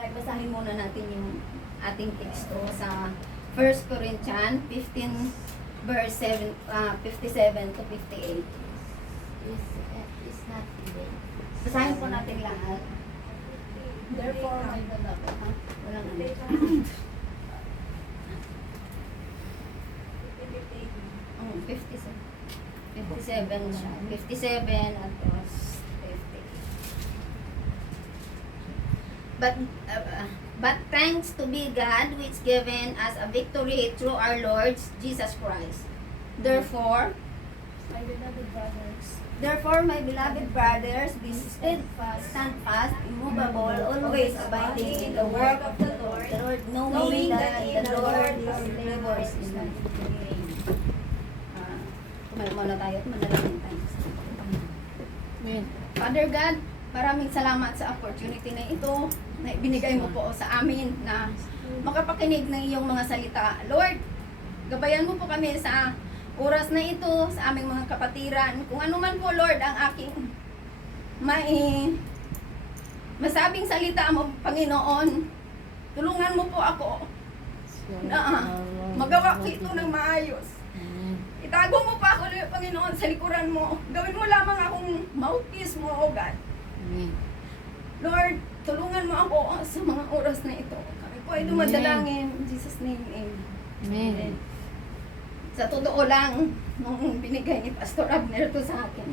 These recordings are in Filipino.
Basahin muna natin yung ating teksto sa 1 Corinthians 15 verse 57 to 58. Is not today. Basahin po natin lahat. Therefore, my beloved. Walang ano. 57. 57 siya. 57 at 58. But thanks to be God which given us a victory through our Lord Jesus Christ. Therefore, my beloved brothers, be steadfast, stand fast, immovable, always abiding in the work of the Lord, knowing that in the Lord our labor is not in vain. Kumain muna tayo at manalangin tayo. Amen. Father God, maraming salamat sa opportunity na ito na binigay mo po sa amin na makapakinig ng iyong mga salita. Lord, gabayan mo po kami sa oras na ito, sa aming mga kapatiran. Kung ano man po, Lord, ang aking masabing salita mo, Panginoon, tulungan mo po ako na magawa ko ito ng maayos. Itago mo pa ako, Panginoon, sa likuran mo. Gawin mo lamang akong mouthpiece mo, O God. Lord, tulungan mo ako sa mga oras na ito. Kami po ay dumadalangin. In Jesus' name, amen. Sa totoo lang, nung binigay ni Pastor Abner to sa akin,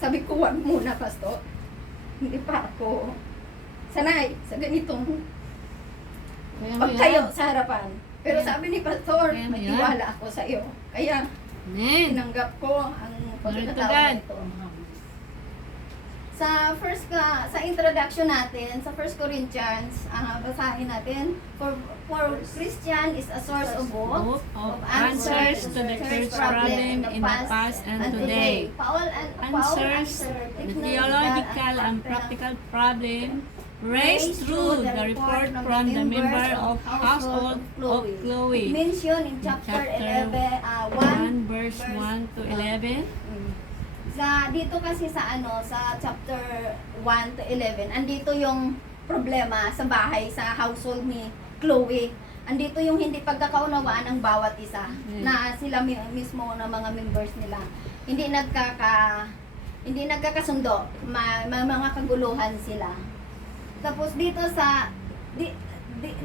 sabi ko, wag muna, Pastor. Hindi pa ako sanay sa ganitong pagtayo sa harapan. Pero sabi ni Pastor, may tiwala ako sa iyo. Kaya, tinanggap ko ang pagkakataon nito. Sa introduction natin, sa 1 Corinthians, basahin natin, for Christian is a source of hope, of answers to the church problem in the past and today. Answers to theological and practical problem raised through the report from the member of household of Chloe. Mentioned in chapter 1 verse 1 to 11. Dito kasi sa chapter 1 to 11, andito yung problema sa bahay, sa household ni Chloe. Andito yung hindi pagkakaunawaan ng bawat isa, na sila mismo na mga members nila hindi nagkakasundo, may mga kaguluhan sila. Tapos dito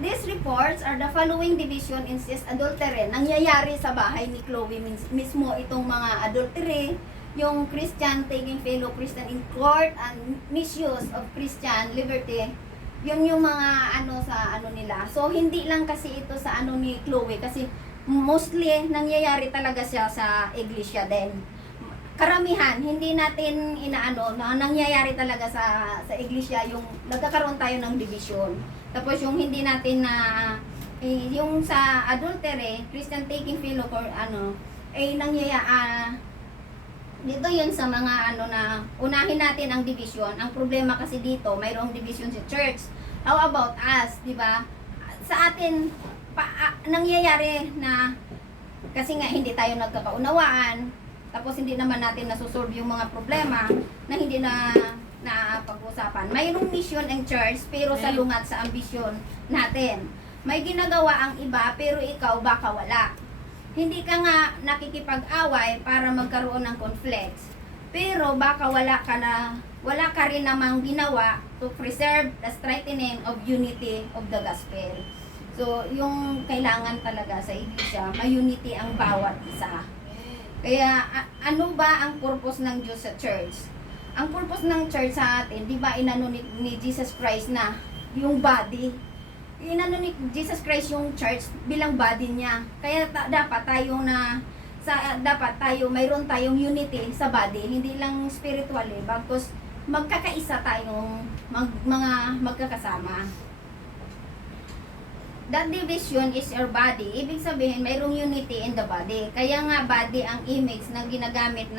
these reports are the following division incest adultery. Nangyayari sa bahay ni Chloe mismo itong mga adultery, yung Christian taking fellow Christian in court and misuse of Christian liberty. Yun yung mga nila. So hindi lang kasi ito sa ni Chloe, kasi mostly nangyayari talaga siya sa iglesia din. Karamihan hindi natin na nangyayari talaga sa iglesia, yung nagkakaroon tayo ng division. Tapos yung hindi natin yung sa adultery, Christian taking fellow nangyayari dito yun sa mga na unahin natin ang division. Ang problema kasi dito, mayroong division sa church. How about us, di ba? Sa atin, nangyayari na kasi nga hindi tayo nagkakaunawaan, tapos hindi naman natin nasusolve yung mga problema na hindi na pag-usapan. Mayroong mission ang church, pero salungat sa ambisyon natin. May ginagawa ang iba, pero ikaw baka wala. Hindi ka nga nakikipag-away para magkaroon ng conflicts. Pero baka wala ka rin namang ginawa to preserve the strengthening of unity of the gospel. So, yung kailangan talaga sa iglesia, may unity ang bawat isa. Kaya, ano ba ang purpose ng Diyos sa church? Ang purpose ng church sa atin, di ba ni Jesus Christ na yung body, ni Jesus Christ yung church bilang body niya. Kaya dapat mayroon tayong unity sa body, hindi lang spiritually, bagkus magkakaisa tayong mga magkakasama. That division is your body. Ibig sabihin, mayroong unity in the body. Kaya nga body ang image na ginagamit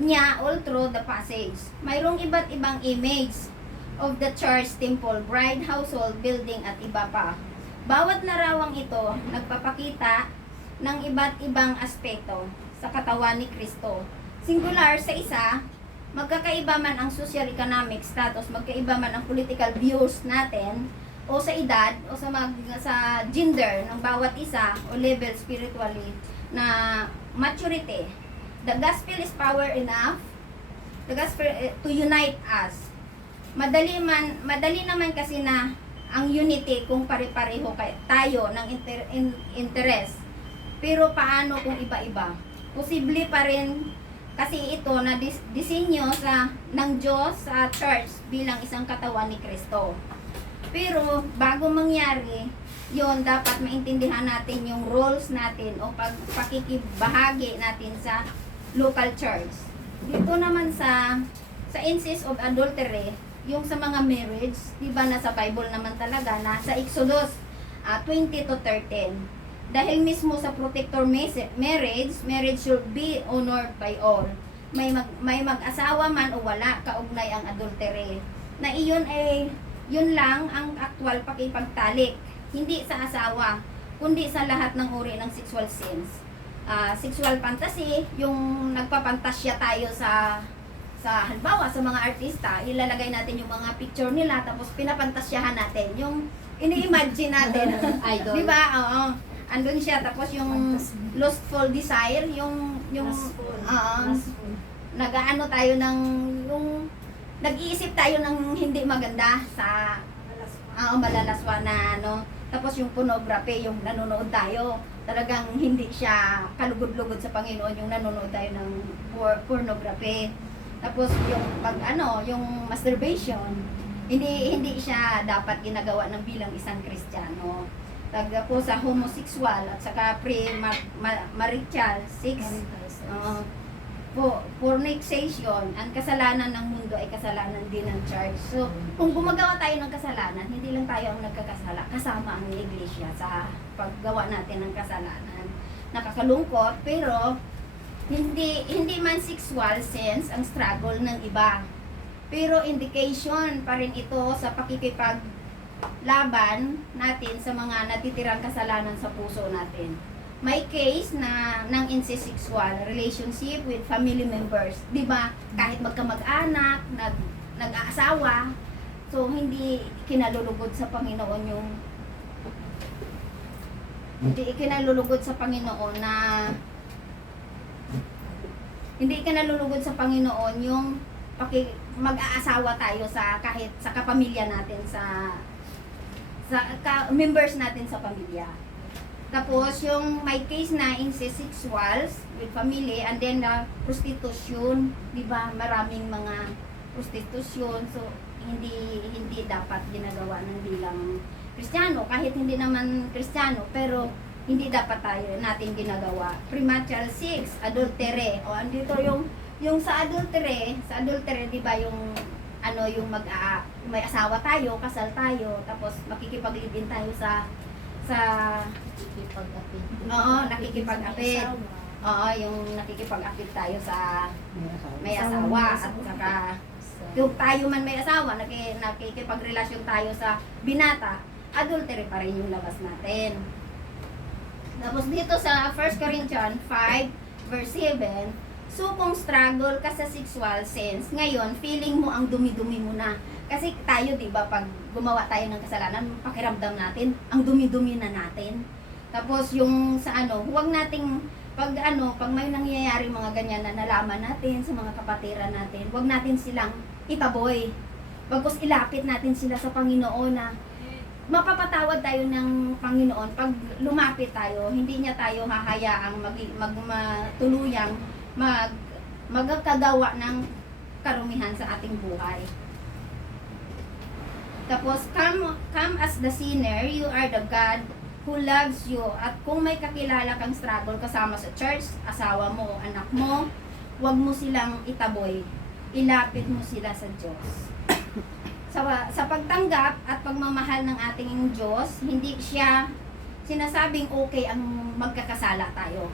niya all through the passage. Mayroong iba't ibang image of the church, temple, bride, household, building at iba pa. Bawat larawang ito nagpapakita ng iba't ibang aspeto sa katawan ni Kristo. Singular sa isa, magkakaiba man ang social economic status, magkaiba man ang political views natin, o sa edad o sa gender ng bawat isa o level spiritually na maturity. The gospel is power enough, the gospel to unite us. Madali naman kasi na ang unity kung pare-pareho tayo ng interest. Pero paano kung iba-iba? Posible pa rin kasi ito na disenyo ng Diyos sa church bilang isang katawan ni Kristo. Pero bago mangyari, yon dapat maintindihan natin yung roles natin o pakikibahagi natin sa local church. Dito naman sa incest of adultery, yung sa mga marriage, di ba nasa Bible naman talaga, nasa Exodus 20 to 13. Dahil mismo sa protector marriage should be honored by all. May mag-asawa man o wala, kaugnay ang adultery. Na iyon ay yun lang ang actual pakipagtalik, hindi sa asawa, kundi sa lahat ng uri ng sexual sins. Sexual fantasy, yung nagpapantasya tayo sa halimbawa sa mga artista, ilalagay natin yung mga picture nila tapos pinapantasyahan natin yung ini-imagine natin. Idol. Di ba? Oo. Andun siya tapos yung lustful desire, yung nag-aano tayo ng yung nag-iisip tayo ng hindi maganda sa malalaswa na ano. Tapos yung pornography, yung nanonood tayo, talagang hindi siya kalugod-lugod sa Panginoon yung nanonood tayo ng pornography. Tapos yung yung masturbation, hindi siya dapat ginagawa ng bilang isang Kristiyano. Tapos sa homosexual at saka pre-marital sex, fornication, ang kasalanan ng mundo ay kasalanan din ng church. So, kung gumagawa tayo ng kasalanan, hindi lang tayo ang nagkakasala, kasama ang iglesia sa paggawa natin ng kasalanan. Nakakalungkot, pero hindi man sexual sense ang struggle ng iba. Pero indication pa rin ito sa pakikipaglaban natin sa mga natitirang kasalanan sa puso natin. May case na ng incest-sexual relationship with family members. Di ba? Kahit magkamag-anak, nag-aasawa, so hindi kinalulugod sa Panginoon hindi ikinalulugod sa Panginoon yung mag-aasawa tayo kahit sa kapamilya natin, sa members natin sa pamilya. Tapos yung may case na incest-sexuals with family, and then prostitution, di ba? Maraming mga prostitution, so hindi dapat ginagawa ng bilang Kristiyano, kahit hindi naman Kristiyano, pero hindi dapat natin ginagawa. Premarital sex, adultery. O andito yung sa adultery, di ba yung may asawa tayo, kasal tayo, tapos makikipag-live-in tayo sa nakikipag-apid. Oo, yung nakikipag-apid tayo sa may asawa at saka yung tayo man may asawa, nakikipagrelasyon tayo sa binata, adultery pa rin yung labas natin. Tapos dito sa 1 Corinthians 5 verse 7, so kung struggle ka sa sexual sense, ngayon feeling mo ang dumi-dumi mo na. Kasi tayo, di ba, pag gumawa tayo ng kasalanan, pakiramdam natin, ang dumi-dumi na natin. Tapos yung huwag nating pag may nangyayari mga ganyan na nalaman natin sa mga kapatiran natin, huwag natin silang itaboy. Bagkus ilapit natin sila sa Panginoon na mapapatawad tayo ng Panginoon pag lumapit tayo, hindi niya tayo hahayaang tuluyang magkagawa ng karumihan sa ating buhay. Tapos, come as the sinner, you are the God who loves you. At kung may kakilala kang struggle kasama sa church, asawa mo, anak mo, huwag mo silang itaboy. Ilapit mo sila sa Diyos. Sa pagtanggap at pagmamahal ng ating Diyos, hindi siya sinasabing okay ang magkakasala tayo.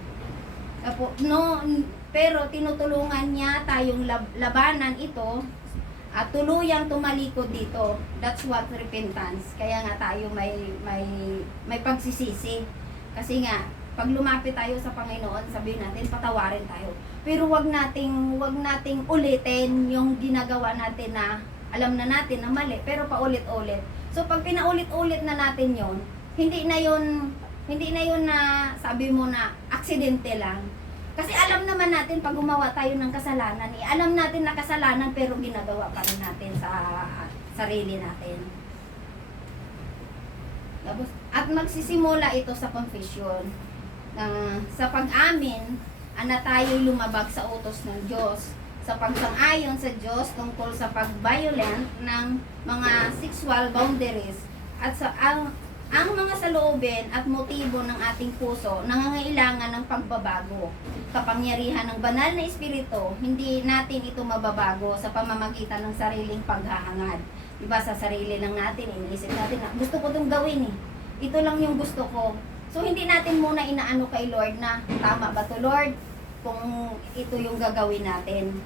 Pero tinutulungan niya tayong labanan ito at tuluyang tumalikod dito. That's what repentance. Kaya nga tayo may pagsisisi. Kasi nga, pag lumapit tayo sa Panginoon, sabihin natin, patawarin tayo. Pero wag nating ulitin yung ginagawa natin na alam na natin na mali, pero paulit-ulit. So So pag pinaulit-ulit na natin yon, hindi na yun na sabi mo na aksidente lang. Kasi alam naman natin pag gumawa tayo ng kasalanan, alam natin na kasalanan pero ginagawa pa rin natin sa sarili natin. Tapos, at magsisimula ito sa confession. Sa pag-amin, na tayo'y lumabag sa utos ng Diyos. Sa pagsang-ayon sa Diyos tungkol sa pag-violent ng mga sexual boundaries at sa ang mga saloobin at motibo ng ating puso nangangailangan ng pagbabago. Kapangyarihan ng banal na espiritu, hindi natin ito mababago sa pamamagitan ng sariling paghahangad. Diba sa sarili lang natin, iniisip natin na gusto ko itong gawin eh. Ito lang yung gusto ko. So hindi natin muna inaano kay Lord na tama ba to Lord kung ito yung gagawin natin.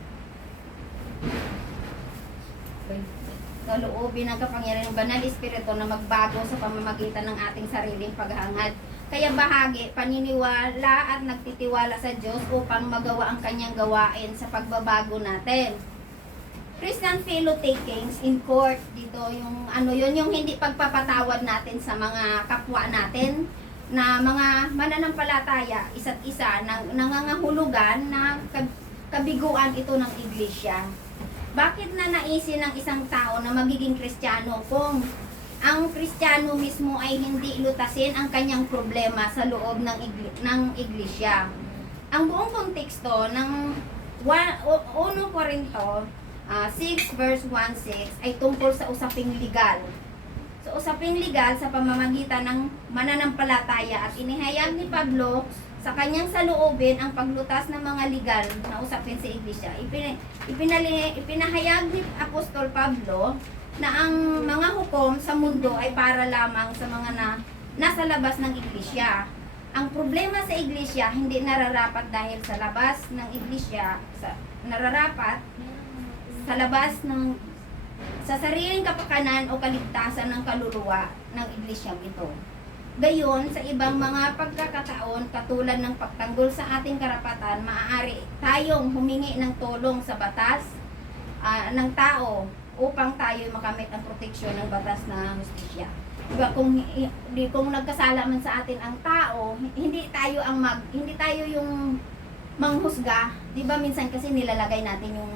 Kaloobin ng kapangyarihan ng banal espiritu na magbago sa pamamagitan ng ating sariling paghahangad. Kaya bahagi, paniniwala at nagtitiwala sa Diyos upang magawa ang kanyang gawain sa pagbabago natin. Christian fellow takings in court, dito yung yung hindi pagpapatawad natin sa mga kapwa natin na mga mananampalataya, isa't isa, nangangahulugan na kabiguan ito ng iglesia. Bakit na naisin ng isang tao na magiging Kristiyano kung ang Kristiyano mismo ay hindi lutasin ang kanyang problema sa loob ng iglesia? Ang buong konteksto ng 1 Corinto 6 verse 1-6 ay tungkol sa usaping legal. So usaping legal sa pamamagitan ng mananampalataya at inihayag ni Pablo sa kanyang saloobin ang paglutas ng mga legal na usapin sa iglesia. Ipinahayag ni Apostol Pablo na ang mga hukom sa mundo ay para lamang sa mga nasa labas ng iglesia. Ang problema sa iglesia hindi nararapat dahil sa labas ng iglesia, nararapat sa labas ng sa sariling kapakanan o kaligtasan ng kaluluwa ng iglesyang ito. Gayon, sa ibang mga pagkakataon, katulad ng pagtanggol sa ating karapatan, maaari tayong humingi ng tulong sa batas ng tao upang tayo makamit ang proteksyon ng batas na hustisya. Diba, kung nagkasala man sa atin ang tao, hindi tayo yung manghusga. Diba minsan kasi nilalagay natin yung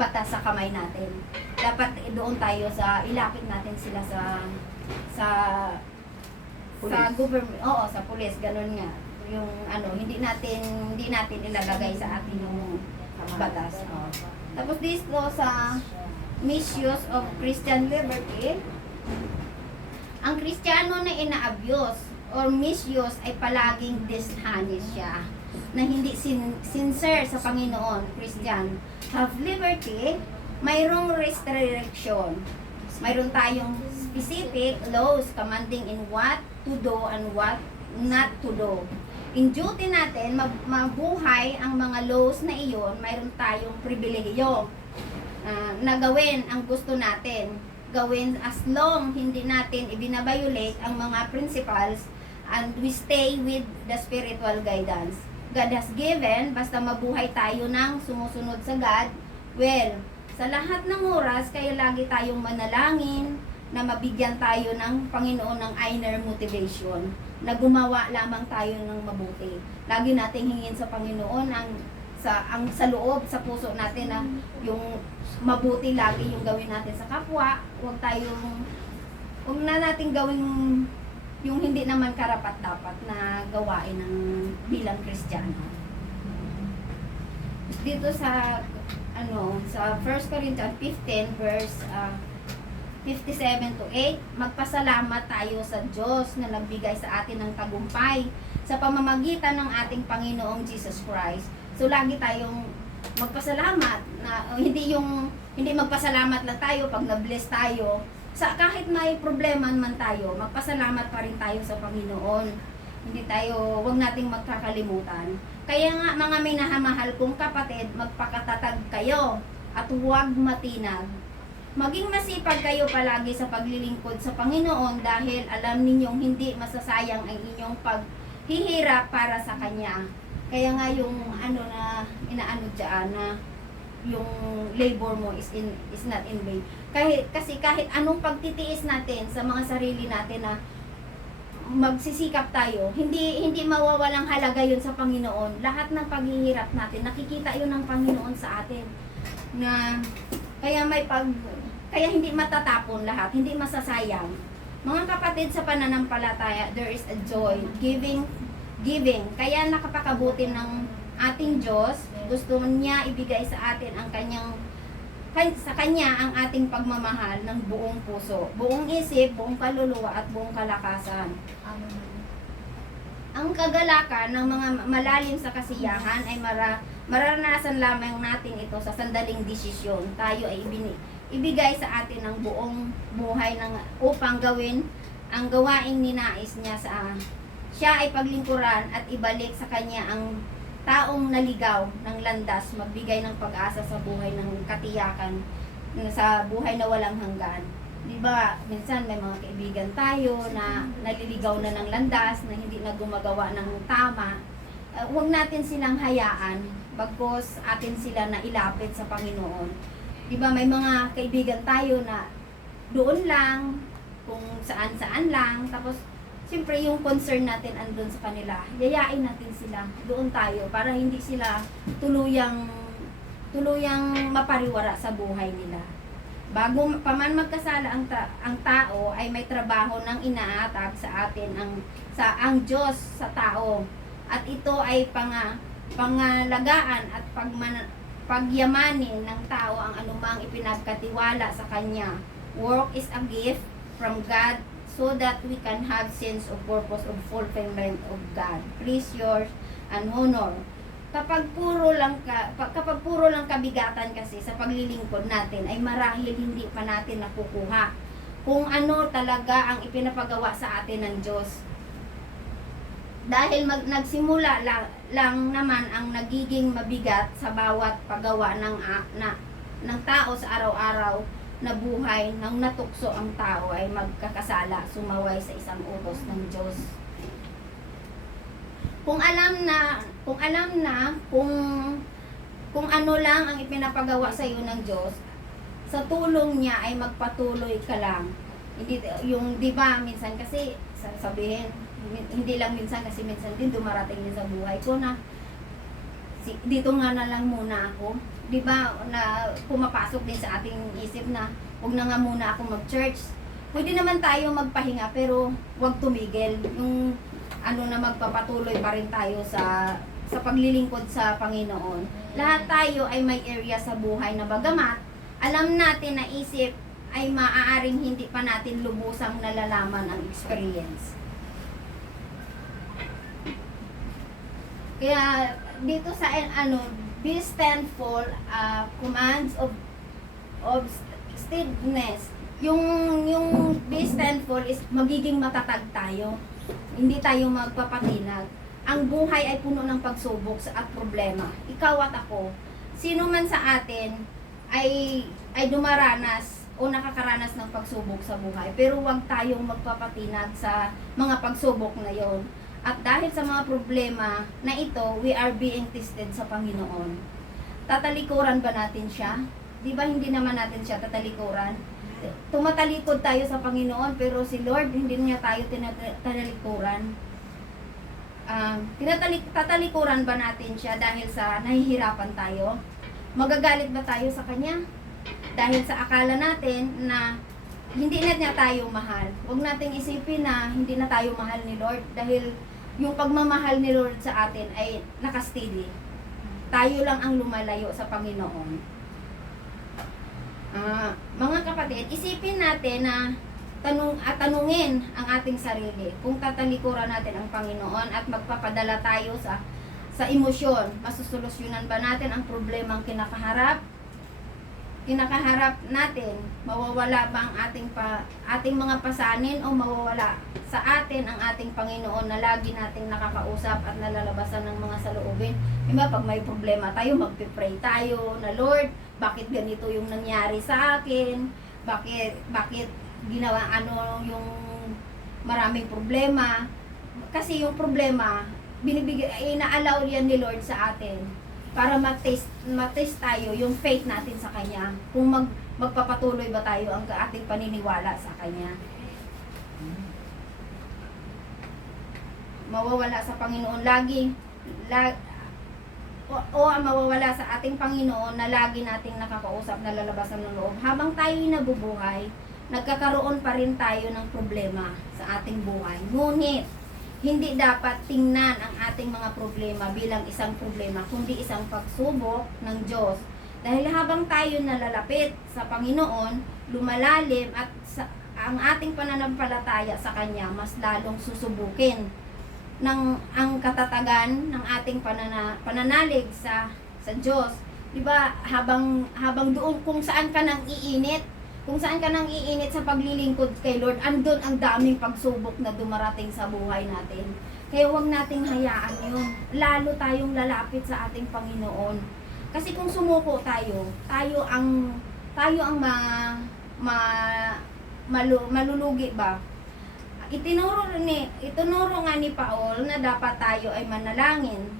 batas sa kamay natin. Dapat doon tayo ilapit natin sila sa government, sa pulis, ganun nga. Yung hindi natin ilalagay sa atin yung batas. Tapos dito sa misuse of Christian liberty, ang Kristiyano na ina-abuse or misuse ay palaging dishonest siya, na hindi sincere sa Panginoon. Christian have liberty, mayroong restriction. Mayroon tayong specific laws commanding in what to do and what not to do. In duty natin, mabuhay ang mga laws na iyon, mayroon tayong pribilehiyo na gawin ang gusto natin. Gawin as long hindi natin ibinabiolate ang mga principles and we stay with the spiritual guidance God has given, basta mabuhay tayo ng sumusunod sa God. Well, sa lahat ng oras, kaya lagi tayong manalangin na mabigyan tayo ng Panginoon ng inner motivation, na gumawa lamang tayo ng mabuti. Lagi nating hingin sa Panginoon ang sa loob, sa puso natin na yung mabuti lagi yung gawin natin sa kapwa. Huwag na natin gawing yung hindi naman karapat-dapat na gawain ng bilang Kristiyano. Dito sa 1 Corinthians 15 verse 57 to 8, magpasalamat tayo sa Diyos na nagbigay sa atin ng tagumpay sa pamamagitan ng ating Panginoong Jesus Christ. So lagi tayong magpasalamat, na hindi magpasalamat lang tayo pag na-bless tayo. Kahit may problema man tayo, magpasalamat pa rin tayo sa Panginoon. Huwag nating magkakalimutan. Kaya nga mga minamahal kong kapatid, magpakatatag kayo at huwag matinag. Maging masipag kayo palagi sa paglilingkod sa Panginoon dahil alam ninyong hindi masasayang ang inyong paghihirap para sa Kanya. Kaya nga yung na inaano dyan na yung labor mo is not in vain. Kasi kahit anong pagtitiis natin sa mga sarili natin na magsisikap tayo, hindi mawawalang halaga yun sa Panginoon. Lahat ng paghihirap natin, nakikita yun ng Panginoon sa atin. Na kaya hindi matatapon lahat, hindi masasayang. Mga kapatid, sa pananampalataya, there is a joy, giving. Kaya nakapakabuti ng ating Diyos, gusto niya ibigay sa atin sa Kanya ang ating pagmamahal ng buong puso, buong isip, buong kaluluwa at buong kalakasan. Ang kagalakan ng mga malalim sa kasiyahan ay mararanasan lamang natin ito sa sandaling desisyon. Tayo ay ibigay sa atin ng buong buhay upang gawin ang gawaing ninais niya siya ay paglingkuran at ibalik sa Kanya ang taong naligaw ng landas, magbigay ng pag-asa sa buhay ng katiyakan, sa buhay na walang hanggan. Di ba, minsan may mga kaibigan tayo na naliligaw na ng landas, na hindi na gumagawa ng tama. Huwag natin silang hayaan, bagkos atin sila na ilapit sa Panginoon. Di ba, may mga kaibigan tayo na doon lang, kung saan-saan lang, tapos siyempre yung concern natin andun sa kanila, yayain natin sila, doon tayo, para hindi sila tuluyang mapariwara sa buhay nila. Bago pa man magkasala ang tao, ay may trabaho ng inaatag sa atin ang Diyos sa tao. At ito ay pangalagaan at pagyamanin ng tao ang anumang ipinagkatiwala sa Kanya. Work is a gift from God, so that we can have sense of purpose of fulfillment of God, pleasure and honor. Kapag puro lang kabigatan kasi sa paglilingkod natin, ay marahil hindi pa natin nakukuha kung ano talaga ang ipinapagawa sa atin ng Diyos. Dahil nagsimula lang naman ang nagiging mabigat sa bawat paggawa ng tao sa araw-araw na buhay, nang natukso ang tao ay magkakasala, sumaway sa isang utos ng Diyos. Kung alam na kung ano lang ang ipinapagawa sa iyo ng Diyos, sa tulong niya ay magpatuloy ka lang. Hindi yung, di ba, minsan kasi sabihin, hindi lang minsan, kasi minsan din dumarating din sa buhay ko na dito nga na lang muna ako. Di ba, na pumapasok din sa ating isip na huwag na nga muna ako mag-church. Pwede naman tayo magpahinga, pero huwag tumigil. Yung na magpapatuloy pa rin tayo sa paglilingkod sa Panginoon. Lahat tayo ay may area sa buhay na bagamat alam natin na isip ay maaaring hindi pa natin lubusang nalalaman ang experience. Kaya dito sa be thankful, commands of steadiness. Yung be thankful is magiging matatag tayo. Hindi tayo magpapatinag. Ang buhay ay puno ng pagsubok at problema. Ikaw at ako, sino man sa atin ay dumaranas o nakakaranas ng pagsubok sa buhay. Pero huwag tayong magpapatinag sa mga pagsubok na yon. At dahil sa mga problema na ito, we are being tested sa Panginoon. Tatalikuran ba natin siya? Di ba hindi naman natin siya tatalikuran? Tumatalikod tayo sa Panginoon, pero si Lord, hindi niya tayo tatalikuran. Tatalikuran ba natin siya dahil sa nahihirapan tayo? Magagalit ba tayo sa Kanya? Dahil sa akala natin na hindi na niya tayo mahal. Huwag nating isipin na hindi na tayo mahal ni Lord, dahil yung pagmamahal ni Lord sa atin ay nakastili. Tayo lang ang lumalayo sa Panginoon. Mga kapatid, isipin natin na tanungin ang ating sarili kung tatalikuran natin ang Panginoon at magpapadala tayo sa emosyon. Masusolusyonan ba natin ang problemang kinakaharap natin? Mawawala ba ang ating mga pasanin, o mawawala sa atin ang ating Panginoon na lagi nating nakakausap at nalalabasan ng mga saloobin? Diba, pag may problema tayo, magpipray tayo na, Lord, bakit ganito yung nangyari sa akin? Bakit ginawa yung maraming problema? Kasi yung problema, inaalaw yan ni Lord sa atin para matest tayo yung faith natin sa Kanya. Kung magpapatuloy ba tayo ang ating paniniwala sa Kanya. Mawawala sa Panginoon lagi. O ang mawawala sa ating Panginoon na lagi nating nakakausap na lalabasan ng loob. Habang tayo'y nabubuhay, nagkakaroon pa rin tayo ng problema sa ating buhay. Ngunit, hindi dapat tingnan ang ating mga problema bilang isang problema, kundi isang pagsubok ng Diyos. Dahil habang tayo nalalapit sa Panginoon, lumalalim at ang ating pananampalataya sa Kanya mas lalong susubukin ng ang katatagan ng ating pananalig sa Diyos. 'Di ba? Habang doon kung saan ka nang iinit, sa paglilingkod kay Lord, andun ang daming pagsubok na dumarating sa buhay natin. Kaya huwag nating hayaan 'yun. Lalo tayong lalapit sa ating Panginoon. Kasi kung sumuko tayo ang malulugi ba? Itinuro nga ni Paul na dapat tayo ay manalangin.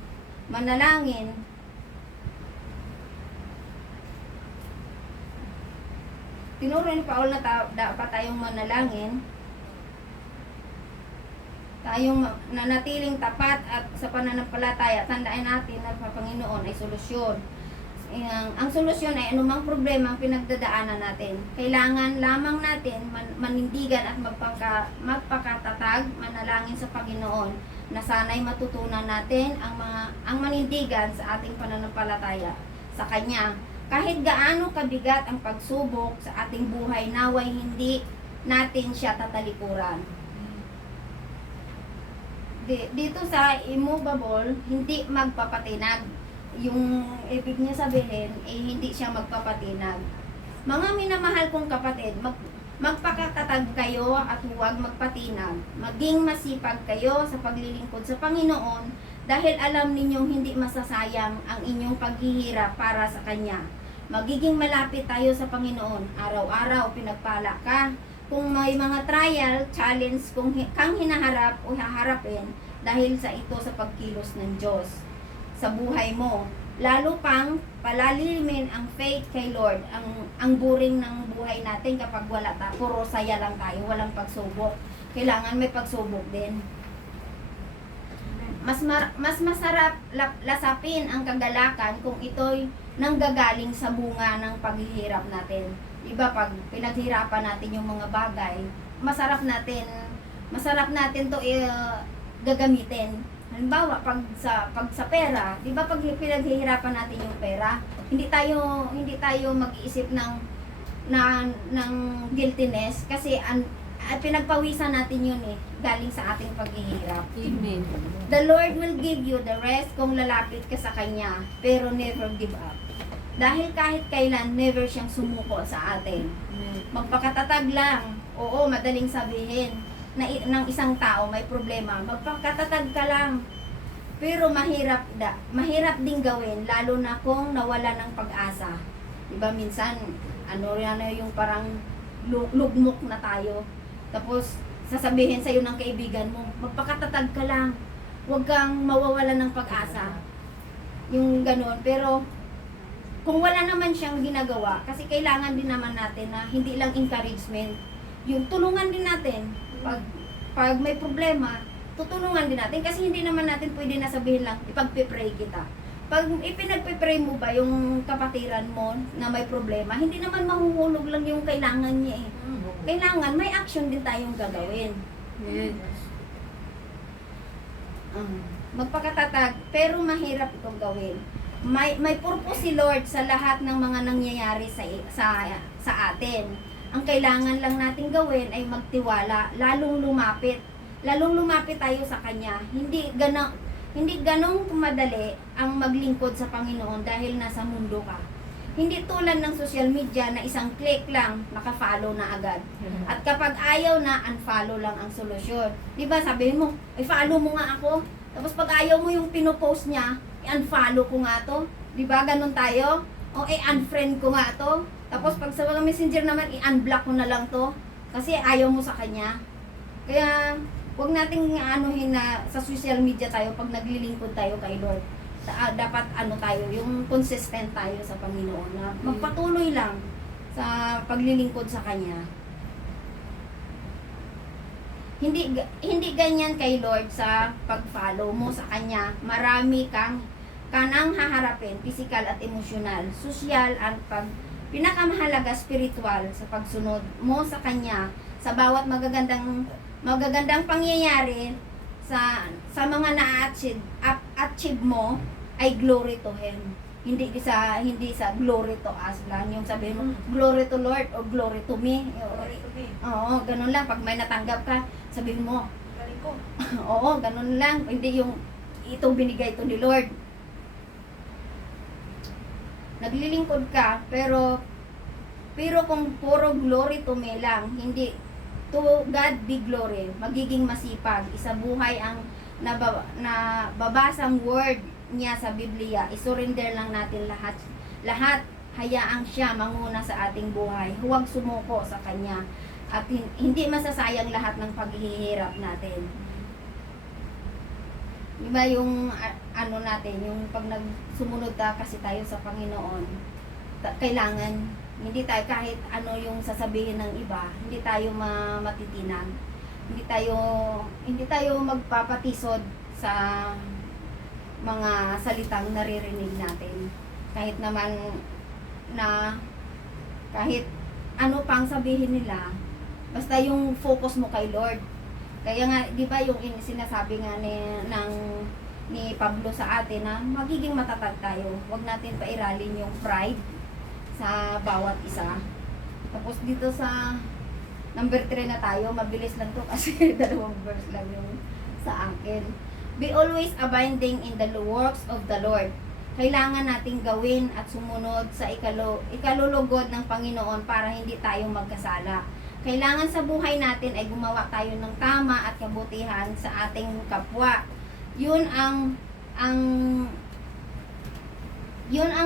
Tinuro ni Paul na dapat tayong manalangin. Tayong nanatiling tapat at sa pananampalataya, tandaan natin na ang Panginoon ay solusyon. Ang solusyon ay anumang problema ang pinagdadaanan natin. Kailangan lamang natin manindigan at magpakatatag, manalangin sa Panginoon na sana'y matutunan natin ang manindigan sa ating pananampalataya sa Kanya. Kahit gaano kabigat ang pagsubok sa ating buhay, naway hindi natin siya tatalikuran. Dito sa immovable, hindi magpapatinag. Yung ibig niya sabihin, hindi siya magpapatinag. Mga minamahal kong kapatid, magpakatatag kayo at huwag magpatinag. Maging masipag kayo sa paglilingkod sa Panginoon dahil alam ninyong hindi masasayang ang inyong paghihirap para sa Kanya. Magiging malapit tayo sa Panginoon. Araw-araw pinagpala ka. Kung may mga trial, challenge kang hinaharap o haharapin dahil sa ito sa pagkilos ng Diyos sa buhay mo. Lalo pang palalimin ang faith kay Lord. Ang buring ng buhay natin kapag wala puro saya lang tayo, walang pagsubok. Kailangan may pagsubok din. Mas masarap lasapin ang kagalakan kung ito'y nanggagaling sa bunga ng paghihirap natin. Iba pag pinaghirapan natin yung mga bagay, masarap natin to gagamitin. Halimbawa, pag sa pera, 'di ba pag pinaghihirapan natin yung pera, hindi tayo mag-iisip ng guiltiness kasi pinagpawisan natin yun galing sa ating paghihirap. Amen. The Lord will give you the rest kung lalapit ka sa Kanya, pero never give up. Dahil kahit kailan, never siyang sumuko sa atin. Magpakatatag lang. Oo, madaling sabihin ng isang tao may problema, magpakatatag ka lang. Pero mahirap ding gawin, lalo na kung nawala ng pag-asa. Diba minsan, yung parang lugmok na tayo. Tapos, sasabihin sa'yo ng kaibigan mo, magpakatatag ka lang. Huwag kang mawawala ng pag-asa. Yung ganun. Pero, kung wala naman siyang ginagawa, kasi kailangan din naman natin na hindi lang encouragement, yung tulungan din natin. Pag may problema, tutulungan din natin kasi hindi naman natin pwede na sabihin lang ipagpe-pray kita. Pag ipinagpe-pray mo ba yung kapatiran mo na may problema, hindi naman mahuhulog lang yung kailangan niya eh. Kailangan may action din tayong gagawin. Yes. Magpakatatag, pero mahirap itong gawin. May purpose si Lord sa lahat ng mga nangyayari sa atin. Ang kailangan lang natin gawin ay magtiwala, lalong lumapit tayo sa Kanya. Hindi ganong madali ang maglingkod sa Panginoon dahil nasa mundo ka. Hindi tulad ng social media na isang click lang, naka-follow na agad. At kapag ayaw na, unfollow lang ang solusyon. Diba sabihin mo, follow mo nga ako. Tapos pag ayaw mo yung pinopost niya, unfollow ko nga to. Diba ganon tayo? O unfriend ko nga to. Tapos pag sa mga messenger naman, i-unblock ko na lang to. Kasi ayaw mo sa Kanya. Kaya, huwag nating anuhin na sa social media tayo pag naglilingkod tayo kay Lord. dapat ano tayo, yung consistent tayo sa Panginoon na magpatuloy lang sa paglilingkod sa Kanya. Hindi ganyan kay Lord sa pag-follow mo sa Kanya. Marami kanang haharapin, physical at emosyonal, social at pinakamahalaga spiritual sa pagsunod mo sa Kanya sa bawat magagandang pangyayari sa mga na-achieve mo ay glory to Him. Hindi sa glory to us lang. Yung sabihin mo, glory to Lord or glory to me. Oo, ganun lang. Pag may natanggap ka, sabihin mo, Galing ko. oo, ganun lang. Hindi yung ito binigay to ni Lord. Naglilingkod ka, pero kung puro glory to me lang, hindi to God be glory, magiging masipag, isa buhay ang nababasang word niya sa Biblia. I-surrender lang natin lahat, hayaang siya manguna sa ating buhay. Huwag sumuko sa Kanya at hindi masasayang lahat ng paghihirap natin. Diba yung ano natin, yung pag nagsumunod kasi tayo sa Panginoon, kailangan hindi tayo kahit ano yung sasabihin ng iba, hindi tayo matitinan. Hindi tayo magpapatisod sa mga salitang naririnig natin. Kahit naman na kahit ano pang sabihin nila, basta yung focus mo kay Lord. Kaya nga, di ba yung sinasabi nga ni Pablo sa atin na magiging matatag tayo. Huwag natin pairalin yung pride sa bawat isa. Tapos dito sa number 3 na tayo, mabilis lang to kasi 2 verse lang yung sa akin. Be always abiding in the works of the Lord. Kailangan nating gawin at sumunod sa ikalulugod ng Panginoon para hindi tayo magkasala. Kailangan sa buhay natin ay gumawa tayo ng tama at kabutihan sa ating kapwa. Yun ang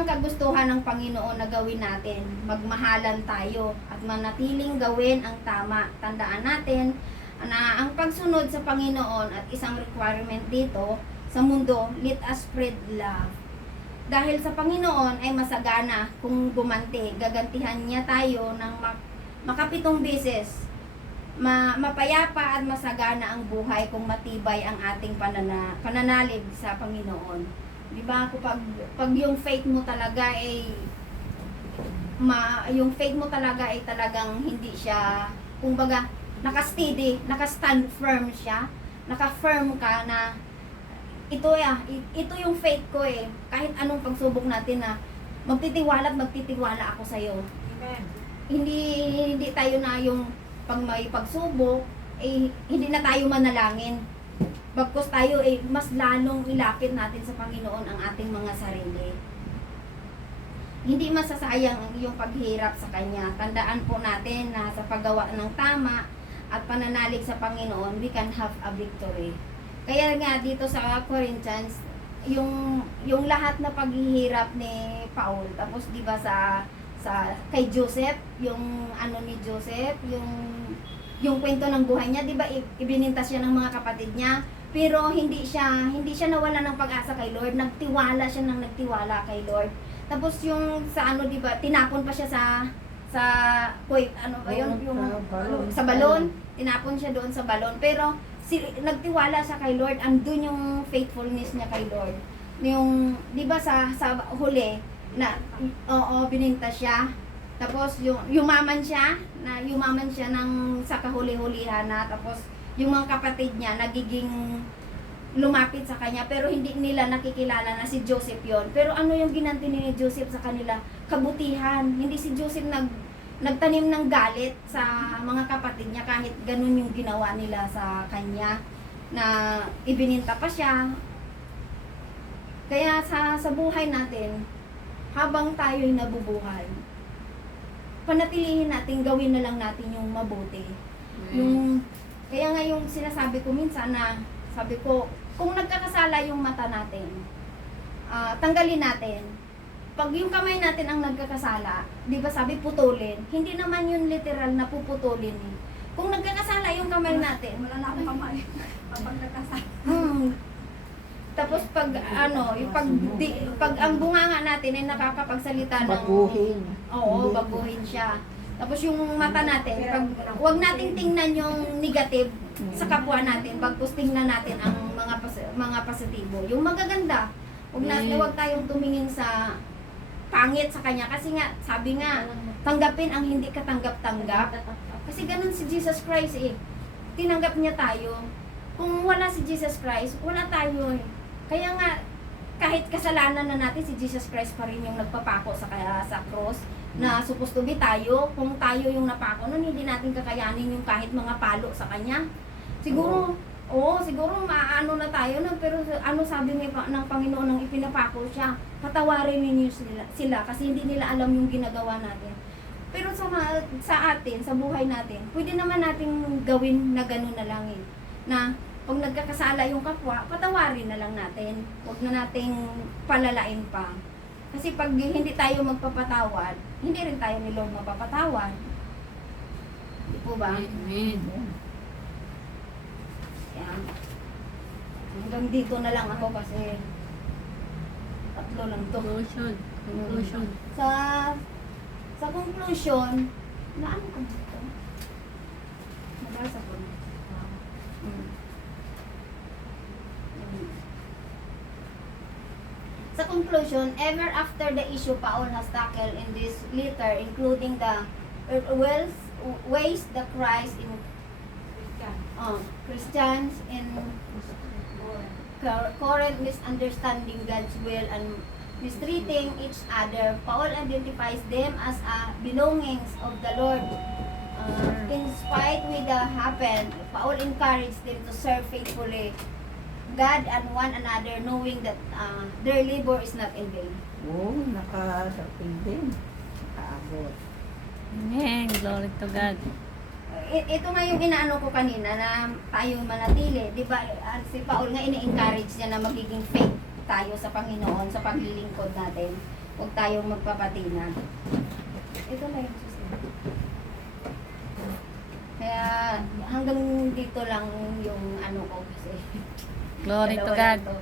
kagustuhan ng Panginoon na gawin natin. Magmahalan tayo at manatiling gawin ang tama. Tandaan natin na ang pagsunod sa Panginoon at isang requirement dito sa mundo, let us spread love. Dahil sa Panginoon ay masagana kung gumanti. Gagantihan niya tayo ng makapitong beses. Mapayapa at masagana ang buhay kung matibay ang ating pananalig sa Panginoon. Di ba? Pag yung faith mo talaga ay talagang hindi siya, kumbaga, naka-steady, naka-stand firm siya, naka-firm ka na ito yung faith ko eh. Kahit anong pagsubok natin na magtitiwala ako sa iyo. Amen. Hindi tayo na yung pag may pagsubok, hindi na tayo manalangin. Bagkus tayo mas lalong ilapit natin sa Panginoon ang ating mga sarili. Hindi masasayang yung paghirap sa Kanya. Tandaan po natin na sa paggawa ng tama at pananalig sa Panginoon, we can have a victory. Kaya nga dito sa Corinthians, yung lahat na paghihirap ni Paul, tapos di ba sa kay Joseph, yung ano ni Joseph, yung kwento ng buhay niya, di ba ibinintas siya ng mga kapatid niya, pero hindi siya nawala ng pag-asa kay Lord, nagtiwala kay Lord. Tapos yung sa ano, di ba, tinapon pa siya sa balon, tinapon siya doon sa balon, pero nagtiwala siya kay Lord, andun yung faithfulness niya kay Lord. Yung, di ba sa huli, na bininta siya, tapos yumaman siya ng sa kahuli-hulihan na, tapos yung mga kapatid niya nagiging lumapit sa kanya, pero hindi nila nakikilala na si Joseph yon. Pero ano yung ginanti ni Joseph sa kanila? Kabutihan. Hindi si Joseph nagtanim ng galit sa mga kapatid niya, kahit ganun yung ginawa nila sa kanya, na ibininta pa siya. Kaya sa buhay natin, habang tayo'y nabubuhay, panatilihin natin, gawin na lang natin yung mabuti. Kaya nga yung sinasabi ko minsan na, sabi ko, kung nagkakasala yung mata natin, tanggalin natin. Pag yung kamay natin ang nagkakasala, di ba sabi putulin, hindi naman yun literal na puputulin eh. Kung nagkakasala yung kamay natin, Wala na akong kamay. Kapag nagkasal. Tapos pag yung pag ang bunganga natin ay nakakapagsalita ng Baguhin. Oo, baguhin siya. Tapos yung mata natin, wag nating tingnan yung negative sa kapwa natin, bagkus tingnan natin ang mga positibo. Yung magaganda, wag tayong tumingin sa pangit sa kanya kasi nga sabi nga tanggapin ang hindi katanggap-tanggap. Kasi ganun si Jesus Christ eh. Tinanggap niya tayo. Kung wala si Jesus Christ, wala tayo eh. Kaya nga, kahit kasalanan na natin, si Jesus Christ pa rin yung nagpapako sa cross na supposed to be tayo. Kung tayo yung napako nun, hindi natin kakayanin yung kahit mga palo sa kanya. Siguro, siguro maano na tayo nun, pero ano sabi ng Panginoon nang ipinapako siya, patawarin ninyo sila kasi hindi nila alam yung ginagawa natin. Pero sa atin, sa buhay natin, pwede naman nating gawin na gano'n na lang eh. Na pag nagkakasala yung kapwa, patawarin na lang natin. Huwag na nating palalain pa. Kasi pag hindi tayo magpapatawad, hindi rin tayo ni Lord mapapatawad. Di po ba? Amen. Yan. Hanggang dito na lang ako kasi tatlo lang to. Conclusion. Sa conclusion, na ano ko dito? Nabasa ko na. Sa conclusion, ever after the issue Paul has tackled in this letter, including the ways the Christ in Christians in current misunderstanding God's will and mistreating each other, Paul identifies them as belongings of the Lord. In spite with the happened, Paul encouraged them to serve faithfully God and one another, knowing that their labor is not in vain. Nakadating din. Nakaabot. Amen. Glory to God. Ito nga yung inaano ko kanina na tayo manatili. Di ba, si Paul nga ini-encourage niya na magiging faith tayo sa Panginoon, sa paglilingkod natin. Huwag tayong magpapatinag. Ito na yung susunod. Kaya hanggang dito lang yung ano ko kasi. Glory to Dalawa lang God. to.